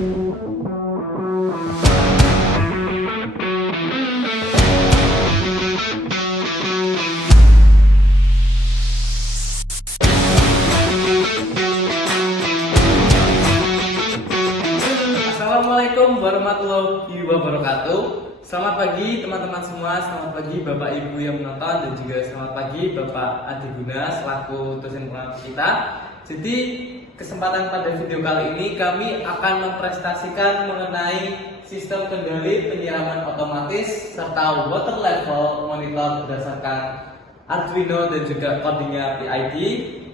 Assalamualaikum warahmatullahi wabarakatuh. Selamat pagi teman-teman semua, selamat pagi Bapak Ibu yang menonton, dan juga selamat pagi Bapak Adi Guna selaku dosen pengajar kita. Jadi kesempatan pada video kali ini kami akan mempresentasikan mengenai sistem kendali penyiraman otomatis serta water level monitor berdasarkan Arduino dan juga codingnya PID.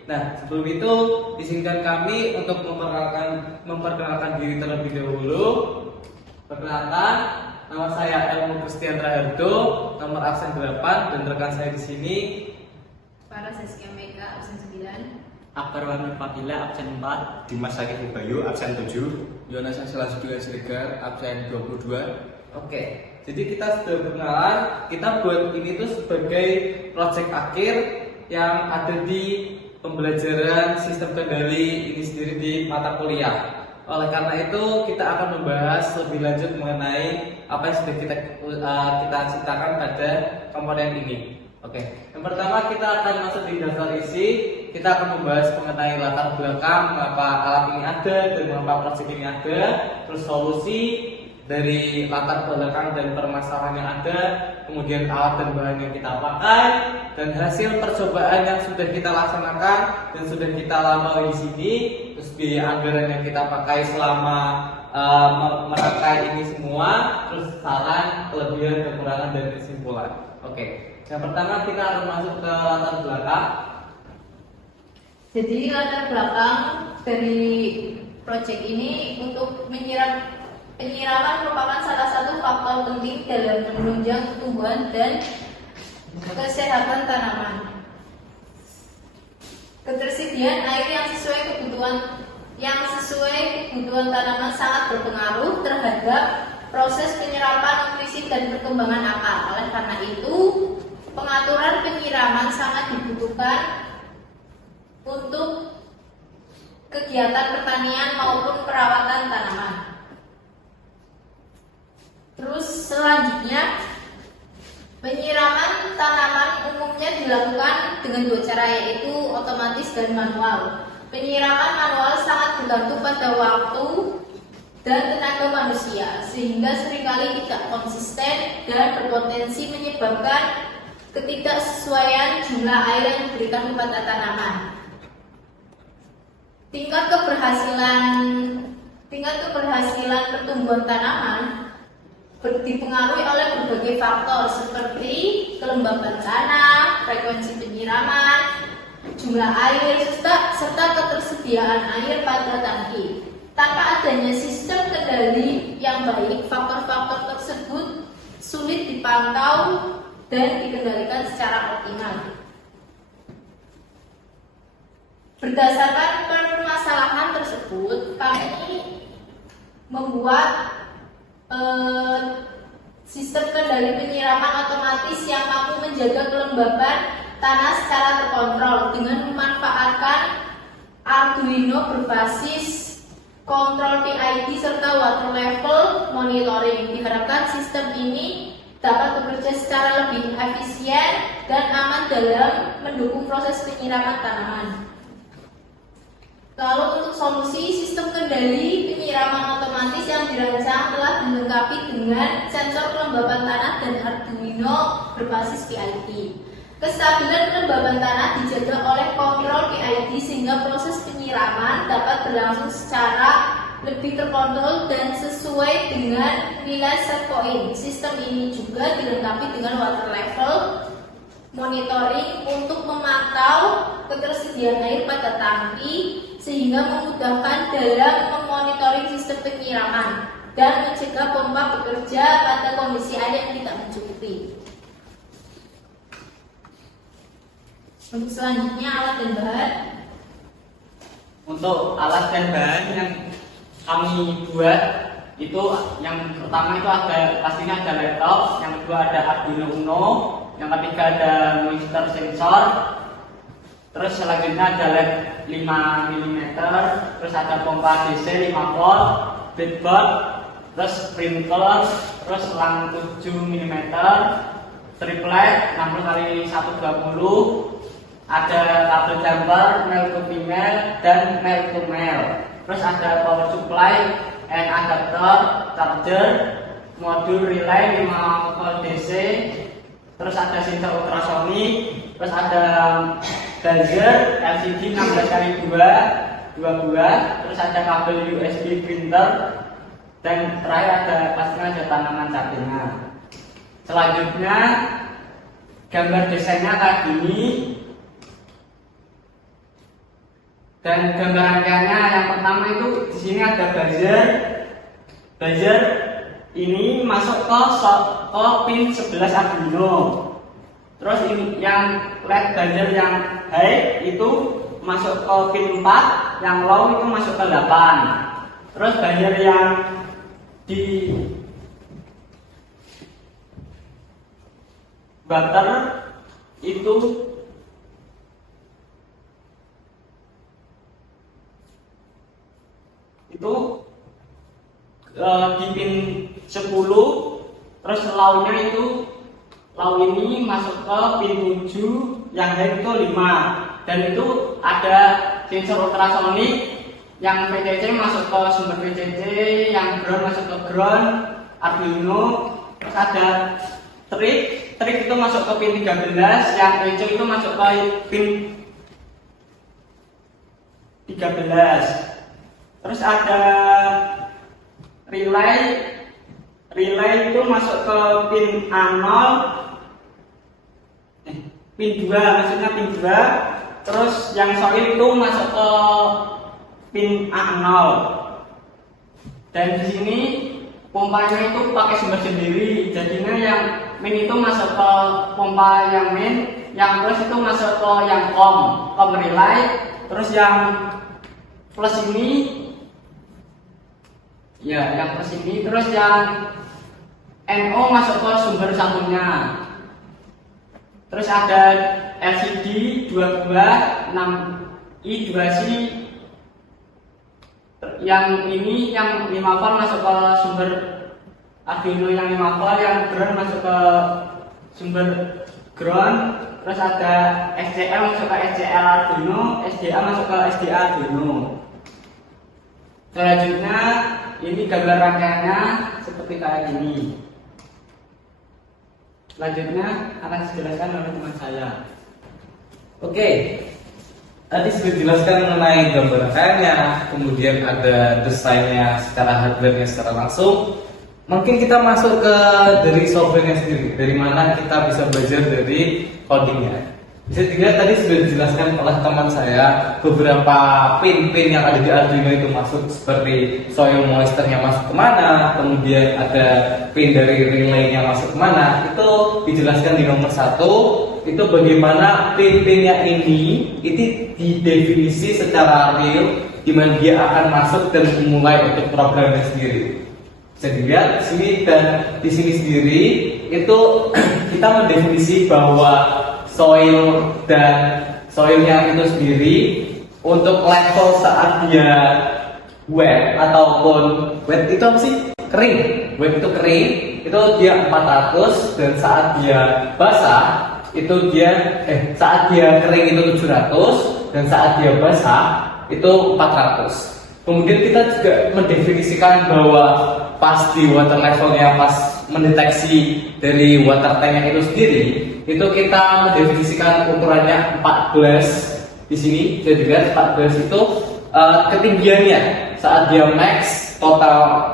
Nah, sebelum itu izinkan kami untuk memperkenalkan diri terlebih dahulu. Perkenalkan, nama saya Elmo Christian Rahardo, nomor absen 8, dan rekan saya di sini Para Saskia Mega absen 9, Akbar Warna Fadila absen 4, Dimas Sakit Bayu absen 7, Yonas Salasudua Siregar absen 22. Oke, jadi kita sudah berkenalan. Kita buat ini tuh sebagai project akhir yang ada di pembelajaran sistem kendali ini sendiri di mata kuliah. Oleh karena itu kita akan membahas lebih lanjut mengenai apa yang sudah kita ciptakan pada komponen ini. Oke, yang pertama kita akan masuk di daftar isi. Kita akan membahas mengenai latar belakang mengapa alat ini ada dan mengapa project ini ada, terus solusi dari latar belakang dan permasalahan yang ada, kemudian alat dan bahan yang kita pakai, dan hasil percobaan yang sudah kita laksanakan dan sudah kita lampaui di sini, terus biaya anggaran yang kita pakai selama merangkai ini semua, terus saran, kelebihan, kekurangan, dan kesimpulan. Oke, yang pertama kita akan masuk ke latar belakang. Jadi latar belakang dari proyek ini untuk penyiraman merupakan salah satu faktor penting dalam menunjang pertumbuhan dan kesehatan tanaman. Ketersediaan air yang sesuai kebutuhan tanaman sangat berpengaruh terhadap proses penyerapan nutrisi dan perkembangan akar. Oleh karena itu, pengaturan penyiraman sangat dibutuhkan untuk kegiatan pertanian maupun perawatan tanaman. Terus selanjutnya, penyiraman tanaman umumnya dilakukan dengan dua cara, yaitu otomatis dan manual. Penyiraman manual sangat bergantung pada waktu dan tenaga manusia, sehingga seringkali tidak konsisten dan berpotensi menyebabkan ketidaksesuaian jumlah air yang diberikan kepada tanaman. Tingkat keberhasilan pertumbuhan tanaman dipengaruhi oleh berbagai faktor seperti kelembapan tanah, frekuensi penyiraman, jumlah air, serta ketersediaan air pada tangki. Tanpa adanya sistem kendali yang baik, faktor-faktor tersebut sulit dipantau dan dikendalikan secara optimal. Berdasarkan permasalahan tersebut, kami membuat sistem kendali penyiraman otomatis yang mampu menjaga kelembaban tanah secara terkontrol dengan memanfaatkan Arduino berbasis kontrol PID serta water level monitoring. Diharapkan sistem ini dapat bekerja secara lebih efisien dan aman dalam mendukung proses penyiraman tanaman. Lalu untuk solusi, sistem kendali penyiraman otomatis yang dirancang telah dilengkapi dengan sensor kelembaban tanah dan Arduino berbasis PID. Kestabilan kelembaban tanah dijaga oleh kontrol PID sehingga proses penyiraman dapat berlangsung secara lebih terkontrol dan sesuai dengan nilai set point. Sistem ini juga dilengkapi dengan water level monitoring untuk memantau ketersediaan air pada tangki sehingga memudahkan dalam memonitoring sistem penyiraman dan mencegah pompa bekerja pada kondisi air yang tidak mencukupi. Untuk selanjutnya alat dan bahan. Untuk alat dan bahan yang kami buat itu yang pertama itu pastinya ada laptop, yang kedua ada Arduino Uno, yang ketiga ada monitor sensor, terus selanjutnya ada LED 5 mm, terus ada pompa DC 5 volt, breadboard, terus sprinkler, terus selang 7 mm, triplet 60 x 120, ada kabel jumper male to female dan male to male, terus ada power supply and adapter, charger, modul relay 5 volt DC, terus ada sensor ultrasonic, terus ada buzzer LCD 16x2 buah, terus ada kabel USB printer, dan terakhir pastinya ada tanaman cabenya. Selanjutnya gambar desainnya kayak gini, dan gambar rangkaiannya yang pertama itu di sini ada buzzer ini masuk ke pin 11 Arduino. Terus ini yang LED buzzer yang high itu masuk ke pin 4, yang low itu masuk ke 8. Terus buzzer yang di butter itu di pin 10, terus low-nya itu low ini masuk ke pin 7, yang high itu 5, dan itu ada sensor ultrasonic, yang VCC masuk ke sumber VCC, yang ground masuk ke ground Arduino, terus ada trik itu masuk ke pin 13, yang ECO itu masuk ke pin 13. Terus ada relay itu masuk ke pin A0, pin 2, maksudnya pin 2. Terus yang soil itu masuk ke pin A0. Dan di sini pompanya itu pakai sumber sendiri, jadinya yang min itu masuk ke pompa yang min, yang plus itu masuk ke yang com relay. Terus yang plus ini ya, yang plus ini, terus yang NO masuk ke sumber satunya. Terus ada LCD 2 buah 6i 2C, yang ini yang 5 volt masuk ke sumber Arduino yang 5 volt, yang ground masuk ke sumber ground. Terus ada SCL masuk ke SCL Arduino, SDA masuk ke SDA Arduino. Selanjutnya ini gambar rangkaiannya seperti kayak gini. Selanjutnya akan dijelaskan oleh teman saya. Oke, tadi sudah dijelaskan mengenai gambar rangkaiannya, kemudian ada desainnya secara hardware-nya secara langsung. Mungkin kita masuk ke dari software-nya sendiri, dari mana kita bisa belajar dari codingnya. Bisa dilihat tadi sudah dijelaskan oleh teman saya beberapa pin-pin yang ada di Arduino itu masuk, seperti soil moisture-nya masuk kemana, kemudian ada pin dari relay-nya masuk kemana. Itu dijelaskan di nomor 1. Itu bagaimana pin-pinnya ini itu didefinisi secara real, di mana dia akan masuk dan memulai untuk programnya sendiri. Bisa dilihat di sini, dan di sini sendiri itu kita mendefinisi bahwa soilnya itu sendiri untuk level saat dia wet ataupun wet itu apa sih? Kering. Wet itu kering, itu dia 400, dan saat dia basah itu dia saat dia kering itu 700, dan saat dia basah itu 400. Kemudian kita juga mendefinisikan bahwa pas di water levelnya, pas mendeteksi dari water tanknya itu sendiri, itu kita mendefinisikan ukurannya 14. Di sini saya juga 14 itu ketinggiannya saat dia max total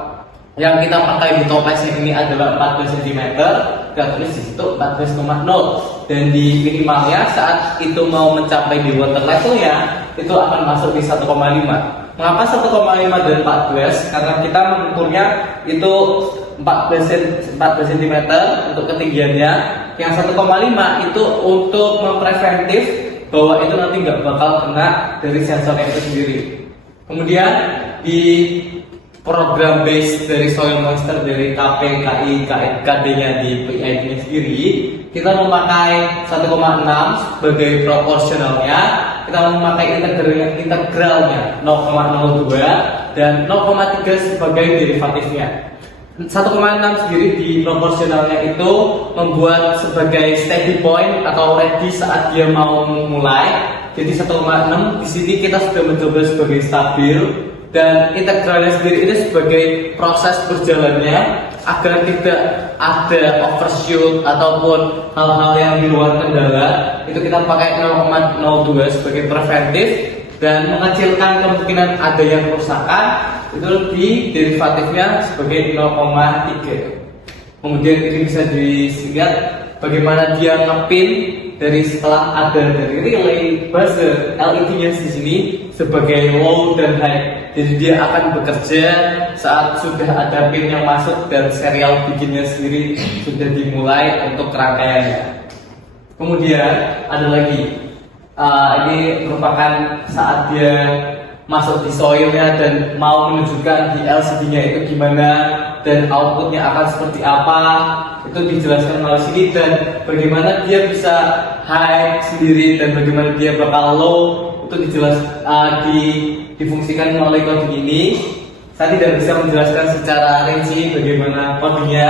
yang kita pakai di toplesnya ini adalah 14 cm. Kita tulis di situ 14,0, dan di minimalnya saat itu mau mencapai di water levelnya itu akan masuk di 1,5. Mengapa 1,5 dan 14? Karena kita mengukurnya itu 14 cm untuk ketinggiannya. Yang 1,5 itu untuk mempreventif bahwa itu nanti nggak bakal kena dari sensornya itu sendiri. Kemudian di program base dari soil moisture dari KP, KI, KD-nya di PID-nya sendiri, kita memakai 1,6 sebagai proporsionalnya. Kita memakai integralnya 0,02, dan 0,3 sebagai derivatifnya. 1,6 sendiri di proporsionalnya itu membuat sebagai steady point atau ready saat dia mau memulai. Jadi 1,6 di sini kita sudah mencoba sebagai stabil, dan integralnya sendiri ini sebagai proses berjalannya agar tidak ada overshoot ataupun hal-hal yang di luar kendala. Itu kita pakai 0,02 sebagai preventif dan mengecilkan kemungkinan ada yang kerusakan. Itu di derivatifnya sebagai 0,3. Kemudian ini bisa dilihat bagaimana dia ngepin dari setelah ada dari relay buzzer LED-nya di sini sebagai low dan high. Jadi dia akan bekerja saat sudah ada pin yang masuk dan serial bikinnya sendiri sudah dimulai untuk rangkaiannya. Kemudian ada lagi, ini merupakan saat dia masuk di soilnya dan mau menunjukkan di LCD-nya itu gimana dan outputnya akan seperti apa. Itu dijelaskan oleh sini, dan bagaimana dia bisa high sendiri dan bagaimana dia bakal low itu difungsikan melalui coding ini. Saya tidak bisa menjelaskan secara rinci bagaimana codingnya,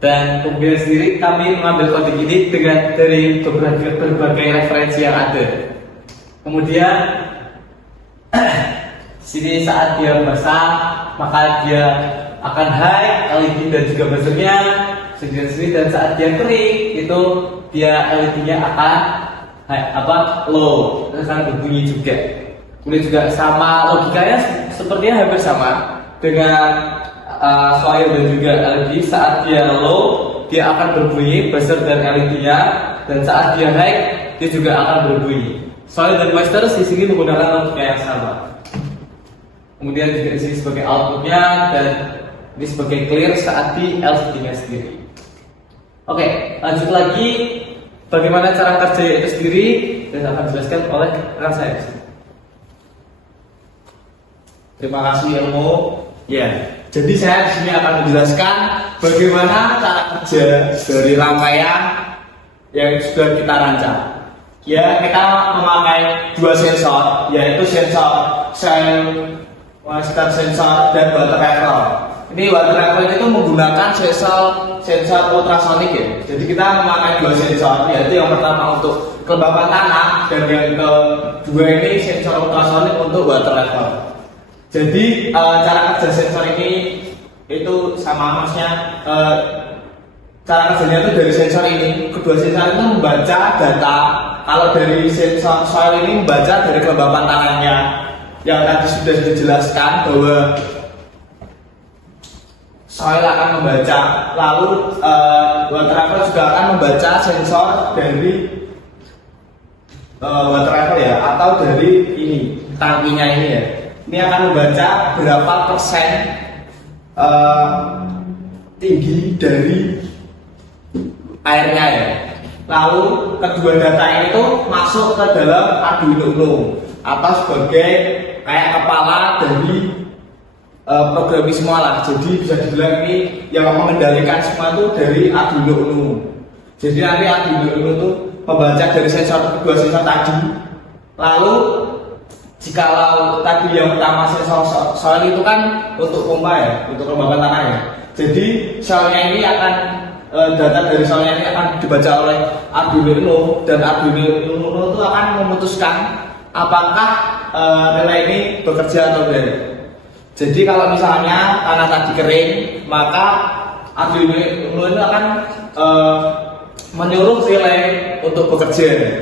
dan kemudian sendiri kami mengambil coding ini dari berbagai referensi yang ada. Kemudian sini saat dia basah maka dia akan high LED dan juga buzzernya sendiri, dan saat dia kering itu dia LED-nya akan low, akan berbunyi juga. Kemudian juga sama logikanya sepertinya hampir sama dengan soil dan juga LED. Saat dia low dia akan berbunyi buzzer dan LED-nya, dan saat dia high dia juga akan berbunyi. Soil dan moisture di sini menggunakan logika yang sama. Kemudian juga di sini sebagai outputnya, dan ini sebagai clear saat di LCD-nya sendiri. Oke, lanjut lagi bagaimana cara kerja itu sendiri, dan akan dijelaskan oleh rekan saya. Terima kasih Elmo. Ya, jadi saya di sini akan menjelaskan bagaimana cara kerja dari rangkaian yang sudah kita rancang. Ya, kita memakai dua sensor, yaitu sensor master sensor dan water level. Ini water level itu menggunakan sensor ultrasonic ya. Jadi kita memakai dua sensor, yaitu yang pertama untuk kelembapan tanah dan yang kedua ini sensor ultrasonic untuk water level. Jadi cara kerja sensor ini itu sama, maksudnya cara kerjanya itu dari sensor ini. Kedua sensor itu membaca data. Kalau dari sensor soil ini membaca dari kelembapan tanahnya, yang tadi sudah dijelaskan bahwa soil akan membaca, lalu water level juga akan membaca sensor dari water level ya, atau dari ini tangkinya ini ya. Ini akan membaca berapa persen tinggi dari airnya ya. Lalu kedua data ini tuh masuk ke dalam Arduino Uno atau sebagai kayak kepala dari program semua lah. Jadi bisa dibilang ini yang mengendalikan semua itu dari Arduino Uno. Jadi nanti Arduino Uno itu membaca dari kedua sensor tadi. Lalu jikalau tadi yang pertama sensor soil itu kan untuk pompa ya, untuk kelembapan tanah ya. Jadi soilnya ini akan data dari soilnya ini akan dibaca oleh Arduino Uno, dan Arduino Uno itu akan memutuskan apakah relay ini bekerja atau tidak. Jadi kalau misalnya tanah tadi kering, maka Arduino Uno itu akan menyuruh relay untuk bekerja.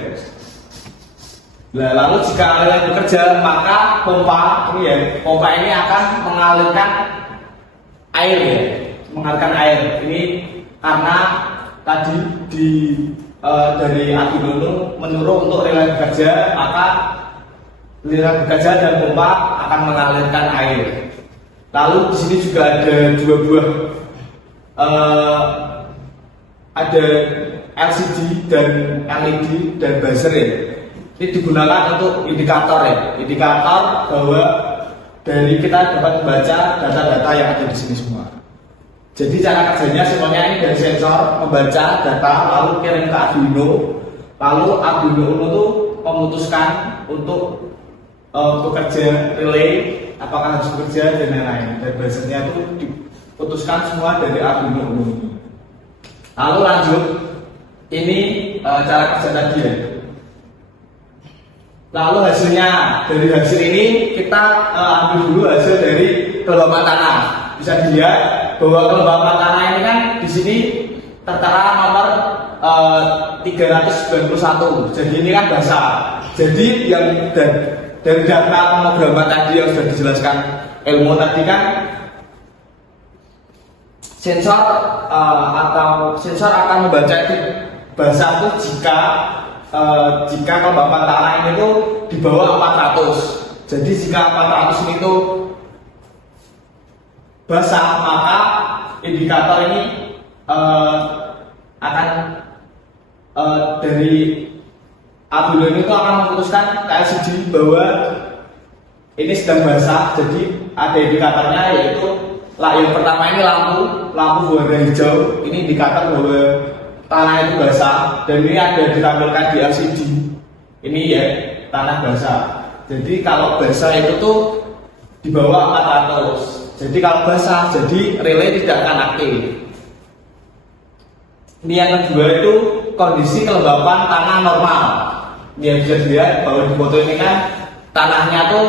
Nah, lalu jika relay bekerja, maka pompa ini akan mengalirkan air ya, mengalirkan air. Ini karena tadi dari Arduino Uno menyuruh untuk relay bekerja, maka relay bekerja dan pompa akan mengalirkan air. Lalu di sini juga ada dua buah ada LCD dan LED dan buzzer ya. Ini digunakan untuk indikator ya, indikator bahwa dari kita dapat membaca data-data yang ada di sini semua. Jadi cara kerjanya semuanya ini dari sensor membaca data lalu kirim ke Arduino, lalu Arduino Uno itu memutuskan untuk bekerja relay apakah harus bekerja dan lain-lain. Dan buzzernya itu diputuskan semua dari Arduino Uno ini. Lalu lanjut, ini cara kerja tadi ya. Lalu hasilnya, dari hasil ini kita ambil dulu hasil dari kelembapan tanah. Bisa dilihat bahwa kelembapan tanah ini kan di sini tertera nomor 391. Jadi ini kan basah. Jadi yang dari data pemrograman tadi yang sudah dijelaskan ilmu tadi kan sensor atau sensor akan membaca itu basah itu jika kelembapan tanah ini tuh di bawah 400. Jadi jika 400 ini tuh basah, maka indikator ini akan dari Arduino ini tuh akan memutuskan ke LCD bahwa ini sedang basah. Jadi ada indikatornya, yaitu yang pertama ini lampu warna hijau. Ini indikator bahwa tanah itu basah, dan ini ada ditampilkan di LCD. Ini ya tanah basah. Jadi kalau basah itu tuh di bawah 400. Jadi kalau basah, jadi relay tidak akan aktif. Ini yang kedua itu kondisi kelembapan tanah normal. Ini yang bisa dilihat bahwa di foto ini kan tanahnya tuh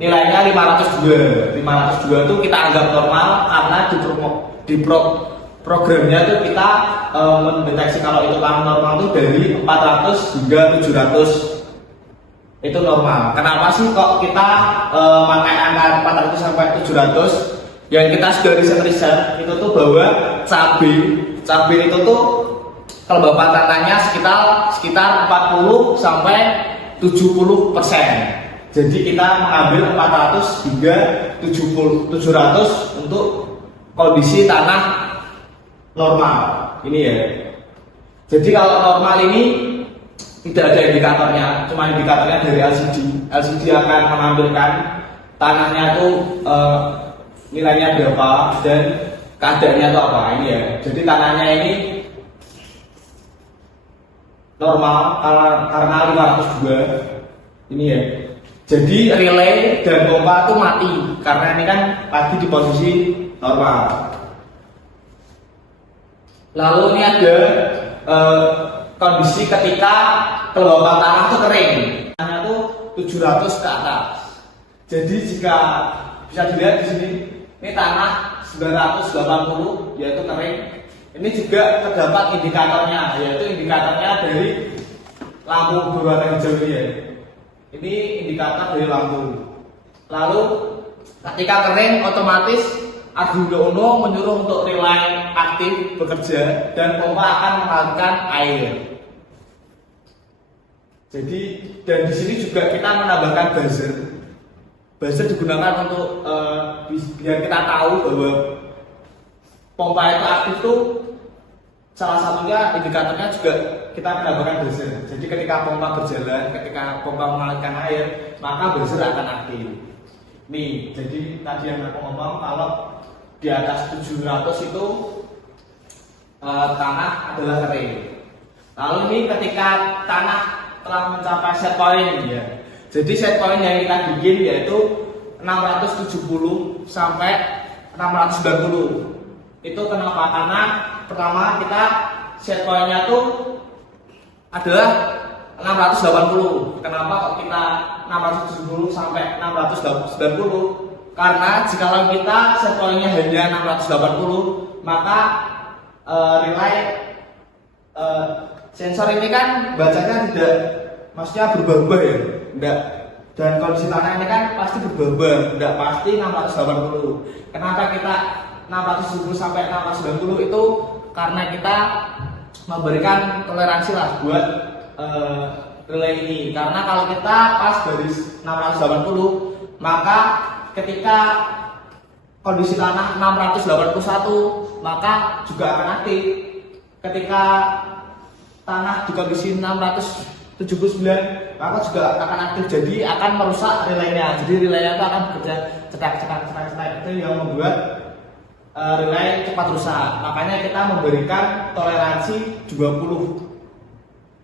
nilainya 502. 502 itu kita anggap normal karena di programnya tuh kita mendeteksi kalau itu tanah normal itu dari 400 hingga 700 itu normal. Kenapa sih kok kita pakai angka 400 sampai 700? Yang kita sudah riset itu tuh bahwa cabai itu tuh kelembapan tanahnya sekitar 40 sampai 70%. Jadi kita mengambil 400 hingga 700 untuk kondisi tanah normal. Ini ya. Jadi kalau normal ini tidak ada indikatornya, cuma indikatornya dari LCD. LCD akan menampilkan tanahnya tuh nilainya berapa dan keadaannya itu apa. Ini ya. Jadi tanahnya ini normal karena 502. Ini ya. Jadi relay dan pompa itu mati karena ini kan lagi di posisi normal. Lalu ini ada kondisi ketika kelembapan tanah itu kering. Tanahnya itu 700 ke atas. Jadi jika bisa dilihat di sini, ini tanah 980 yaitu kering. Ini juga terdapat indikatornya, yaitu indikatornya dari lampu berwarna hijau ini ya. Ini indikator dari lampu. Lalu ketika kering, otomatis Arduino Uno menyuruh untuk relay aktif bekerja dan pompa akan mengalirkan air. Jadi dan di sini juga kita menambahkan buzzer. Buzzer digunakan untuk biar kita tahu bahwa pompa itu aktif tuh. Salah satunya indikatornya juga kita menambahkan buzzer. Jadi ketika pompa berjalan, ketika pompa mengalirkan air, maka buzzer akan aktif. Nih, jadi tadi yang aku ngomong kalau di atas 700 itu tanah adalah kering. Lalu ini ketika tanah telah mencapai set point ya. Jadi set point yang kita bikin yaitu 670 sampai 690. Itu kenapa? Karena pertama kita set point-nya tuh adalah 680. Kenapa kok kita 670 sampai 690? Karena jika kita set point-nya hanya 680, maka relay sensor ini kan bacanya tidak, maksudnya berubah-ubah ya, enggak. Dan kondisi tanah ini kan pasti berubah-ubah, enggak pasti 680. Kenapa kita 670 sampai 690 itu? Karena kita memberikan toleransi lah buat relay ini. Karena kalau kita pas dari 680, maka ketika kondisi tanah 681, maka juga akan aktif. Ketika tanah di kondisi 679, maka juga akan aktif. Jadi akan merusak relaynya. Jadi relaynya itu akan bekerja cetak. Itu yang membuat relay cepat rusak. Makanya kita memberikan toleransi 20,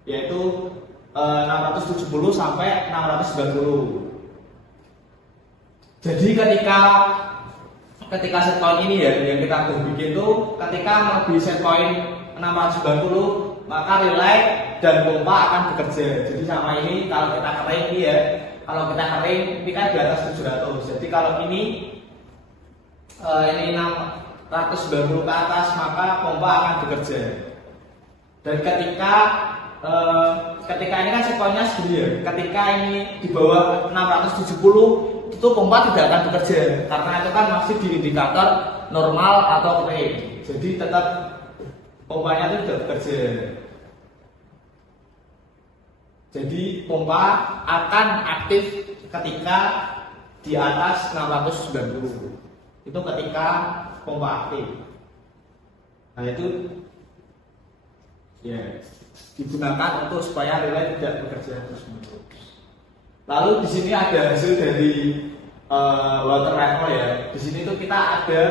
yaitu 670 sampai 690. Jadi ketika set point ini ya yang kita udah bikin tuh ketika melebihi set point 690 maka relay dan pompa akan bekerja. Jadi sama ini kalau kita kering ini ya, kalau kita kering ini kan di atas 700. Jadi kalau ini 690 ke atas maka pompa akan bekerja. Dan ketika ini kan set pointnya segini ya, ketika ini di bawah 670 itu pompa tidak akan bekerja karena itu kan masih di indikator normal atau kering. Jadi tetap pompanya itu tidak bekerja. Jadi pompa akan aktif ketika di atas 690. Itu ketika pompa aktif. Nah itu ya digunakan untuk supaya relay tidak bekerja terus-menerus. Lalu di sini ada hasil dari water level ya. Di sini tuh kita ada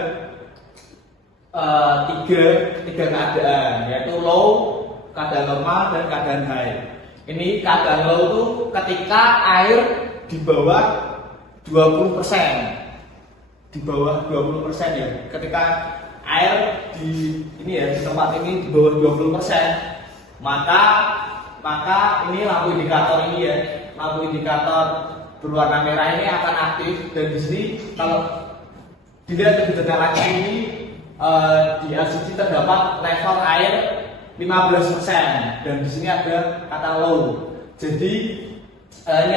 tiga keadaan, yaitu low, keadaan normal, dan keadaan high. Ini keadaan low itu ketika air di bawah 20%, di bawah 20% ya. Ketika air di ini ya di tempat ini di bawah 20%, maka ini lampu indikator ini ya. Lampu indikator berwarna merah ini akan aktif dan di sini kalau dilihat lebih detail lagi ini di LCD terdapat level air 15% dan di sini ada kata low. Jadi ini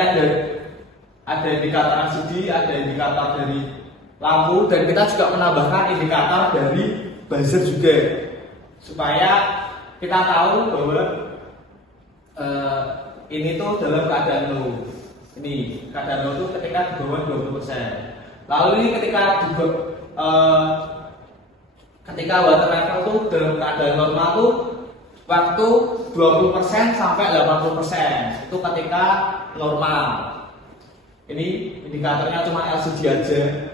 ada indikator LCD, ada indikator dari lampu dan kita juga menambahkan indikator dari buzzer juga supaya kita tahu bahwa ini tuh dalam keadaan low. Ini keadaan low itu ketika di bawah 20%. Lalu ini ketika water level tuh dalam keadaan normal tuh waktu 20% sampai 80%. Itu ketika normal. Ini indikatornya cuma LCD aja.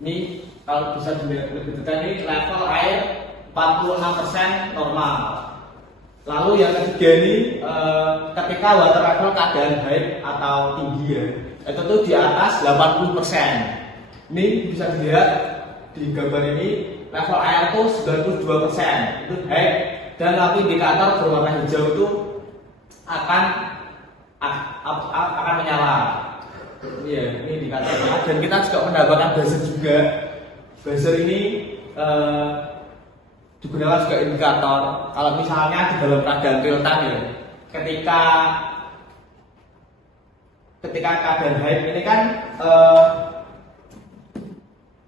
Ini kalau bisa dilihat lebih detail ini level air 46% normal. Lalu yang ketiga ini ketika water level keadaan high atau tinggi ya, itu tuh di atas 80%. Ini bisa dilihat di gambar ini level air tuh 92%, itu high dan lampu indikator berwarna hijau itu akan menyala. Iya, ini indikatornya dan kita juga menambahkan buzzer juga. Buzzer ini digunakan juga indikator kalau misalnya di dalam keadaan real time ya, ketika keadaan high ini kan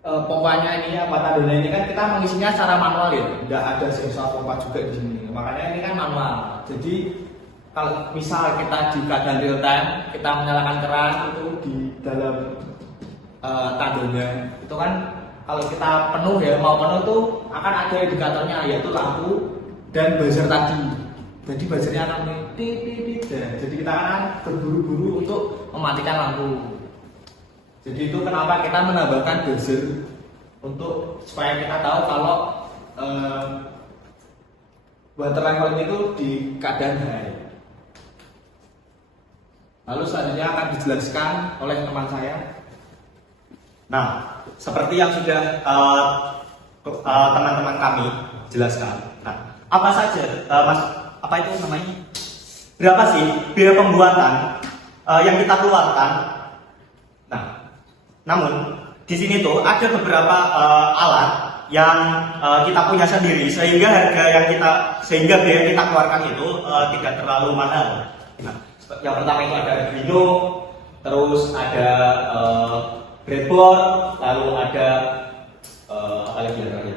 pompanya ini tandanya ini kan kita mengisinya secara manual ya, tidak ada sensor pompa juga di sini, makanya ini kan manual. Jadi kalau misal kita di keadaan real time kita menyalakan keran itu di dalam tandanya itu kan kalau kita penuh ya, mau penuh tuh akan ada indikatornya yaitu lampu dan buzzer tadi. Jadi buzzernya akan titit. Jadi kita akan berburu-buru untuk mematikan lampu. Jadi itu kenapa kita menambahkan buzzer untuk supaya kita tahu kalau water level itu di keadaan high. Lalu selanjutnya akan dijelaskan oleh teman saya. Nah, seperti yang sudah teman-teman kami jelaskan. Nah, apa saja, apa itu namanya? Berapa sih biaya pembuatan yang kita keluarkan? Nah, namun di sini tuh ada beberapa alat yang kita punya sendiri sehingga biaya yang kita keluarkan itu tidak terlalu mahal. Nah, yang pertama itu ada Arduino, terus ada breadboard, lalu ada apa lagi yang terakhir?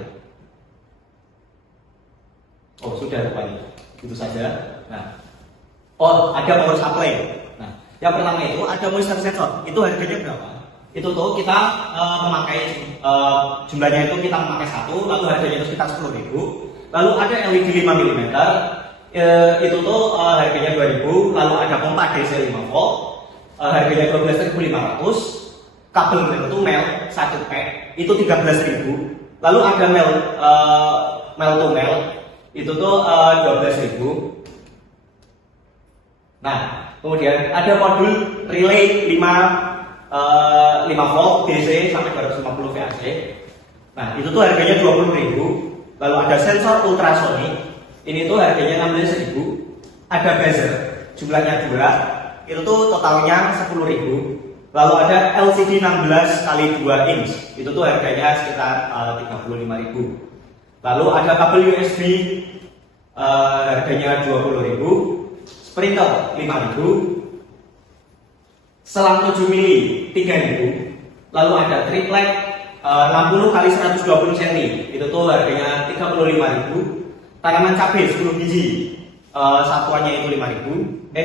Oh sudah rupanya, itu saja. Nah, ada power supply. Nah, yang pertama itu ada moisture sensor. Itu harganya berapa? Itu tuh kita memakai jumlahnya itu kita memakai satu, lalu harganya itu sekitar 10.000. Lalu ada LED 5 mm, itu tuh harganya 2.000. Lalu ada pompa DC 5 volt, harganya 12.500. Kabel itu mel 1 pack itu 13.000. Lalu ada mel to mel itu tuh 12.000. Nah, kemudian ada modul relay 5 5 volt DC sampai 250 VAC. Nah, itu tuh harganya 20.000. Lalu ada sensor ultrasonik. Ini tuh harganya 16.000. Ada buzzer, jumlahnya 2. Itu tuh totalnya 10.000. Lalu ada LCD 16 kali 2 inch. Itu tuh harganya sekitar 35.000. Lalu ada kabel USB harganya 20.000. Sprinkler 5.000. Selang 7 mili 3.000. Lalu ada triplek 60 kali 120 cm. Itu tuh harganya 35.000. Tanaman cabai 10 biji. Satuannya itu 5.000.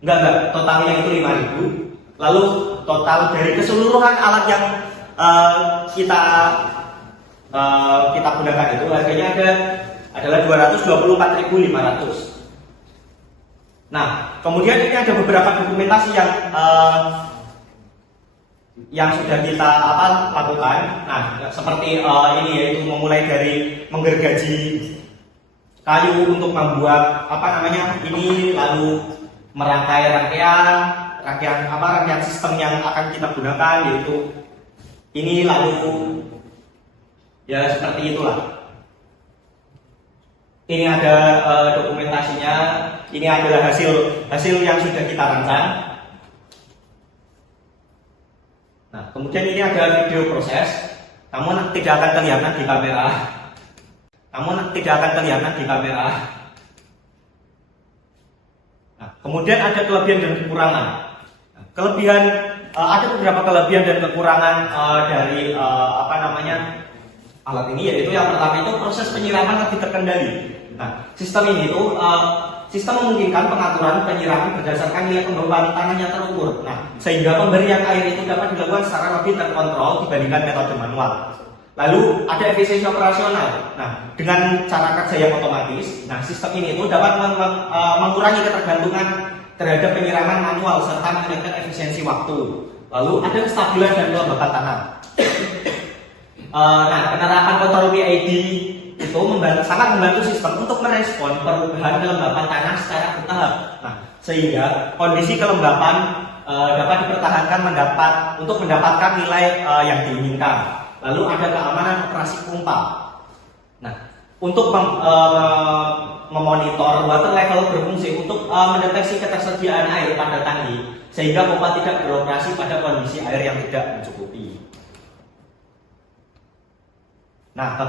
Enggak, totalnya itu 5.000. Lalu total dari keseluruhan alat yang kita gunakan itu harganya adalah 224.500. Nah, kemudian ini ada beberapa dokumentasi yang sudah kita lakukan. Nah, seperti ini, yaitu memulai dari menggergaji kayu untuk membuat ini, lalu merangkai rangkaian sistem yang akan kita gunakan, yaitu ini, lalu ya seperti itulah. Ini ada dokumentasinya. Ini adalah hasil yang sudah kita rancang. Nah, kemudian ini ada video proses, namun tidak akan kelihatan di kamera. Nah, kemudian ada kelebihan dan kekurangan. Ada beberapa kelebihan dan kekurangan dari alat ini, yaitu yang pertama itu proses penyiraman lebih terkendali. Nah, sistem ini itu memungkinkan pengaturan penyiraman berdasarkan nilai kelembapan tanah yang terukur. Nah, sehingga pemberian air itu dapat dilakukan secara lebih terkontrol dibandingkan metode manual. Lalu ada efisiensi operasional. Nah, dengan cara kerja yang otomatis, sistem ini itu dapat mengurangi ketergantungan terhadap penyiraman manual serta meningkatkan efisiensi waktu. Lalu ada kestabilan dan kelembapan tanah. Penerapan kontrol PID itu sangat membantu sistem untuk merespon perubahan kelembapan tanah secara bertahap. Nah, sehingga kondisi kelembapan dapat dipertahankan untuk mendapatkan nilai yang diinginkan. Lalu ada keamanan operasi pompa. Nah, untuk memonitor water level berfungsi untuk mendeteksi ketersediaan air pada tangki, sehingga pompa tidak beroperasi pada kondisi air yang tidak mencukupi. Nah,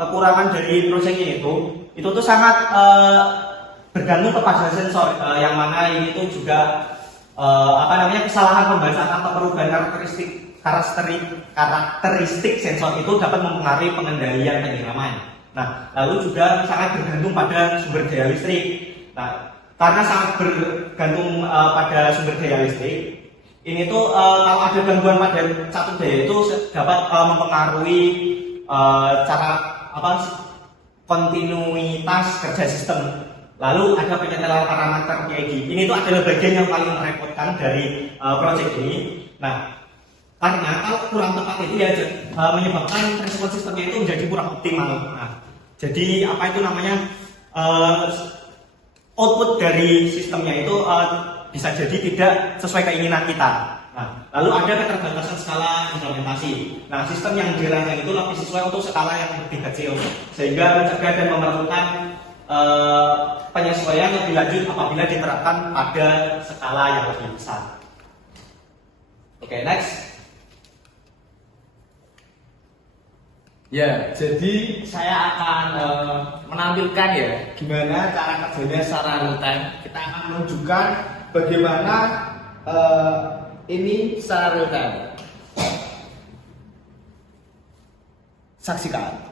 kekurangan dari proyek ini itu tuh sangat bergantung kepada sensor, yang mana ini tuh juga kesalahan pembacaan atau perubahan karakteristik sensor itu dapat mempengaruhi pengendalian penyiraman. Nah, lalu juga sangat bergantung pada sumber daya listrik. Nah, karena sangat bergantung pada sumber daya listrik, ini tuh kalau ada gangguan pada satu daya itu dapat mempengaruhi kontinuitas kerja sistem. Lalu ada penyetelan parameter PID. Ini tuh adalah bagian yang paling merepotkan dari proyek ini. Nah, karena kalau kurang tepat itu ya menyebabkan respon sistemnya itu menjadi kurang optimal. Nah, jadi output dari sistemnya itu bisa jadi tidak sesuai keinginan kita. Nah, lalu ada keterbatasan skala implementasi. Nah, sistem yang dirancang itu lebih sesuai untuk skala yang lebih kecil, sehingga mencegah dan memerlukan penyesuaian lebih lanjut apabila diterapkan pada skala yang lebih besar. Oke, next. Ya, jadi saya akan menampilkan ya gimana cara kerjanya secara real time. Kita akan menunjukkan bagaimana ini secara real time. Saksikan.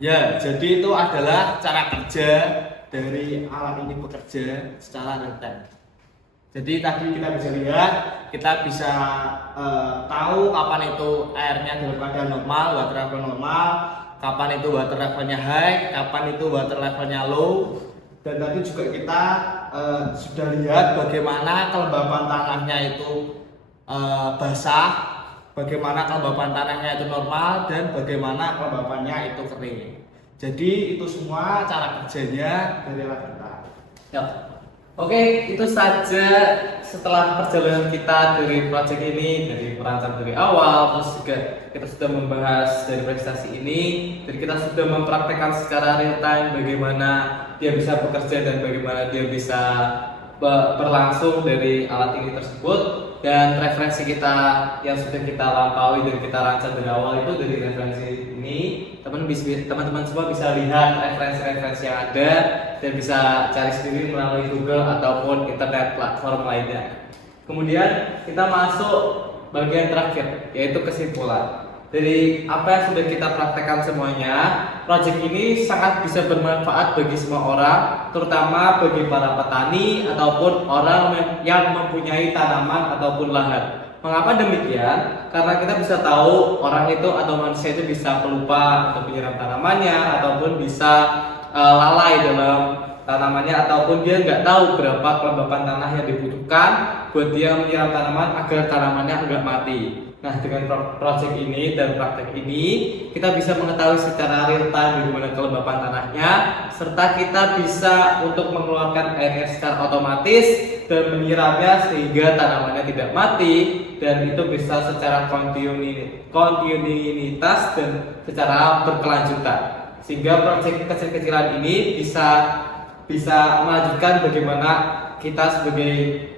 Ya, jadi itu adalah cara kerja dari alat ini bekerja secara real time. Jadi tadi kita bisa lihat, kita bisa tahu kapan itu airnya dalam keadaan normal, water level normal, kapan itu water levelnya high, kapan itu water levelnya low. Dan tadi juga kita sudah lihat bagaimana kelembapan tanahnya itu basah, bagaimana kelembapan tanahnya itu normal, dan bagaimana kelembapannya itu kering. Jadi itu semua cara kerjanya dari alat kita. Ya. Oke, itu saja setelah perjalanan kita dari proyek ini, dari merancang dari awal, terus juga kita sudah membahas dari prestasi ini, dan kita sudah mempraktekkan secara real time bagaimana dia bisa bekerja dan bagaimana dia bisa berlangsung dari alat ini tersebut. Dan referensi kita yang sudah kita lampaui dan kita rancang dari awal itu dari referensi ini, teman-teman semua bisa lihat referensi-referensi yang ada dan bisa cari sendiri melalui Google ataupun internet platform lainnya. Kemudian kita masuk bagian terakhir, yaitu kesimpulan. Dari apa yang sudah kita praktekkan semuanya, proyek ini sangat bisa bermanfaat bagi semua orang, terutama bagi para petani ataupun orang yang mempunyai tanaman ataupun lahan. Mengapa demikian? Karena kita bisa tahu orang itu atau manusia itu bisa pelupa untuk menyiram tanamannya, ataupun bisa lalai dalam tanamannya, ataupun dia nggak tahu berapa kelembapan tanah yang dibutuhkan buat dia menyiram tanaman agar tanamannya nggak mati. Nah, dengan proyek ini dan praktek ini, kita bisa mengetahui secara real time bagaimana kelembapan tanahnya, serta kita bisa untuk mengeluarkan airnya secara otomatis dan menyiramnya sehingga tanamannya tidak mati, dan itu bisa secara kontinuitas dan secara berkelanjutan. Sehingga proyek kecil-kecilan ini bisa melanjutkan bagaimana kita sebagai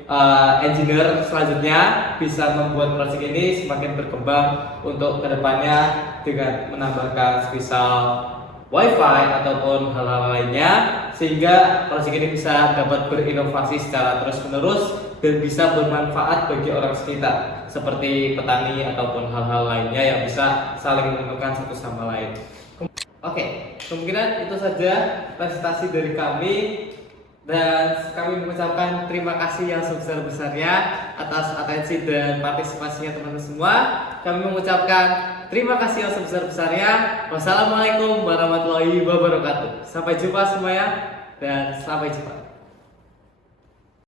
engineer selanjutnya bisa membuat proyek ini semakin berkembang untuk kedepannya dengan menambahkan semisal wifi ataupun hal-hal lainnya, sehingga proyek ini bisa dapat berinovasi secara terus-menerus dan bisa bermanfaat bagi orang sekitar seperti petani ataupun hal-hal lainnya yang bisa saling menentukan satu sama lain. Oke, kemungkinan itu saja presentasi dari kami. Dan kami mengucapkan terima kasih yang sebesar-besarnya atas atensi dan partisipasinya teman-teman semua. Kami mengucapkan terima kasih yang sebesar-besarnya. Wassalamualaikum warahmatullahi wabarakatuh. Sampai jumpa semuanya dan sampai jumpa.